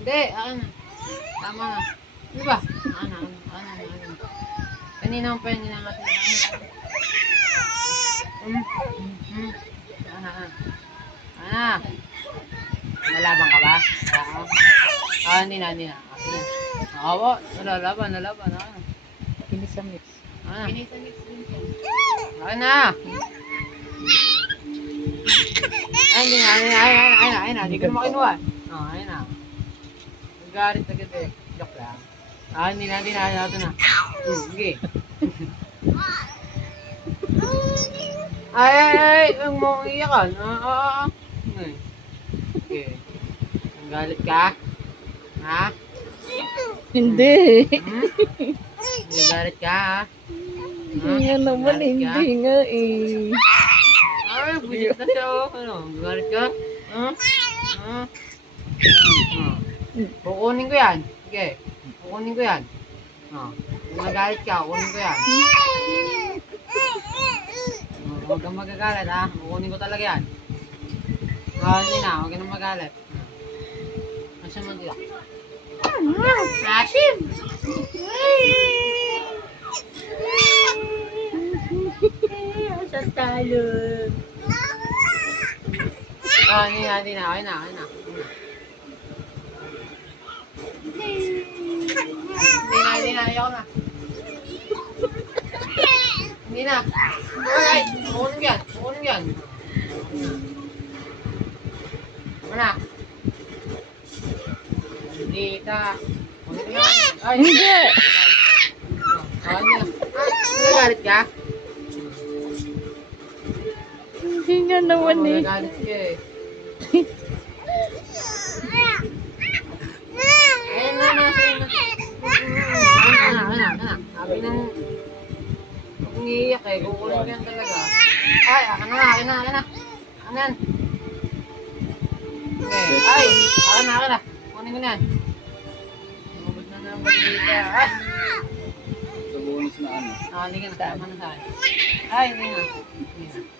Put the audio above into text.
Hindi, akin na. Tama na. Di ba? Ano, ano, ano, ano, ano. Kanina mo pa yun nga natin. Hmm, hmm, hmm. Ano, ano. Ano? Nalaban ka ba? Oo. Ah, hindi na, hindi na. Akin na. Oo, nalalaban, nalaban. Ano? Kinisamit. Ano? Pinisamix din siya. Akin na. Ay, hindi na, ay na, ay na, ay na, na. Hindi ko na makinuha. Oo, ay na. Nagarit agad eh. Joke lang. Ah, hindi na, hindi na, ay na. Hmm, sige. Ay, ay, ay, ang mong iyakan. Ah, ah, ah. Ay. Okay. Nagalit ka? Ha? Hindi. Hmm? Nagalit ka, ha? Hindi nga naman, Nagalit ka? hindi nga eh. Ay, busit na siya. oh. Ano, galit ka? Ha? Ha? Ah. Kukunin ko yan. Sige. Kukunin ko yan. Ah. Kung nagalit ka, kukunin ko yan. Ah, Huwag kang magagalit ha. Kukunin ko talaga yan. Ah, hindi na. Huwag ka nang magalit. Ah. Asan mo dito? Asim! Sa talo. Ah, hindi na, hindi na. Okay na, okay na. Hindi na, hindi na. Ayoko na. Hindi na. Alright, kukunin ko yan. Kukunin ko yan. Wala. Hindi ka. Kunin ko yan. Ay, Hindi. Ah, hindi na. Nagagalit ka? Hindi nga naman Oo, eh. Nagagalit ka eh. Ayun na, nasa yun na. Ayun na, ayun na, ayun na. Sabi ng... Huwag kong iiyak eh. Kukunin ko yan talaga. Ay, akin na, akin na, akin na. Akin na. Okay. Ay, akin na, akin na. Kunin ko na yan. Umabot na ng bagita. Ay! Sa bonus na ano. Ah, ka na. Tama na sa akin. Ay, hindi na. Hindi na.